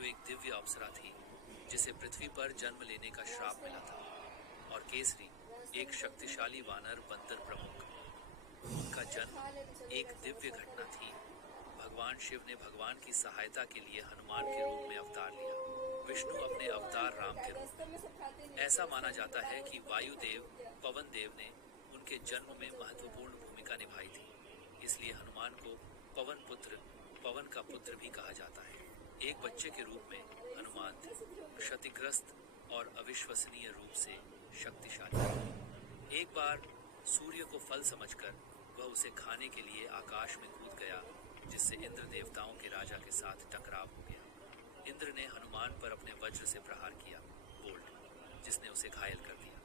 जो एक दिव्य अप्सरा थी जिसे पृथ्वी पर जन्म लेने का श्राप मिला था, और केसरी एक शक्तिशाली वानर बंदर प्रमुख। उनका जन्म एक दिव्य घटना थी। भगवान शिव ने भगवान की सहायता के लिए हनुमान के रूप में अवतार लिया। विष्णु अपने अवतार राम के रूप में। ऐसा माना जाता है कि वायुदेव पवन देव ने उनके जन्म में महत्वपूर्ण भूमिका निभाई थी, इसलिए हनुमान को पवन पुत्र, पवन का पुत्र भी कहा जाता है। एक बच्चे के रूप में हनुमान थे, क्षतिग्रस्त और अविश्वसनीय रूप से शक्तिशाली। एक बार सूर्य को फल समझकर वह उसे खाने के लिए आकाश में कूद गया, जिससे इंद्र देवताओं के राजा के साथ टकराव हो गया। इंद्र ने हनुमान पर अपने वज्र से प्रहार किया, बोल्ट, जिसने उसे घायल कर दिया।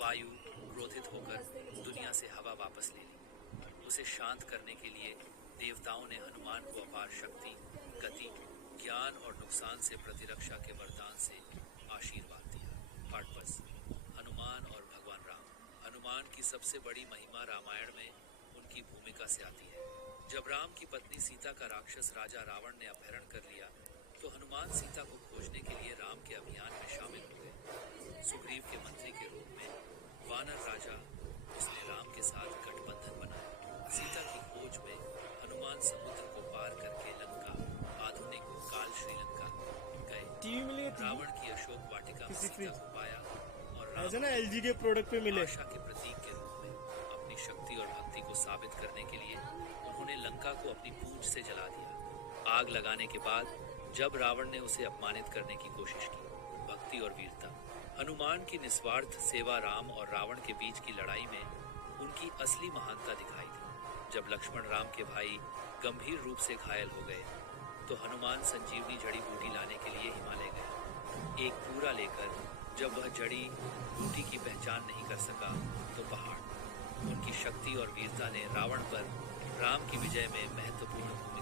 वायु क्रोधित होकर दुनिया से हवा वापस ले ली। उसे शांत करने के लिए देवताओं ने हनुमान को अपार शक्ति, गति, ज्ञान और नुकसान से प्रतिरक्षा के वरदान से आशीर्वाद दिया। पर्पस, हनुमान और भगवान राम। हनुमान की सबसे बड़ी महिमा रामायण में उनकी भूमिका से आती है। जब राम की पत्नी सीता का राक्षस राजा रावण ने अपहरण कर लिया, तो हनुमान सीता को खोजने के लिए राम के अभियान में शामिल हो गए। सुग्रीव के मंत्री के रूप में वानर राजा, उसने राम के साथ गठबंधन बनाया। सीता की खोज में हनुमान समुद्र को पार करके लंका, आधुनिक काल श्रीलंका गए। रावण की अशोक वाटिका में सीता को पाया और ऐसा ना एलजी के प्रोडक्ट पे मिले। आशा के प्रतीक के रूप में अपनी शक्ति और भक्ति को साबित करने के लिए उन्होंने लंका को अपनी पूंछ से जला दिया। आग लगाने के बाद जब रावण ने उसे अपमानित करने की कोशिश की, भक्ति और वीरता, हनुमान की निस्वार्थ सेवा राम और रावण के बीच की लड़ाई में उनकी असली महानता दिखाई दी। जब लक्ष्मण राम के भाई गंभीर रूप से घायल हो गए, तो हनुमान संजीवनी जड़ी बूटी लाने के लिए हिमालय गए। एक पूरा लेकर जब वह जड़ी बूटी की पहचान नहीं कर सका, तो पहाड़। उनकी शक्ति और वीरता ने रावण पर राम की विजय में महत्वपूर्ण भूमिका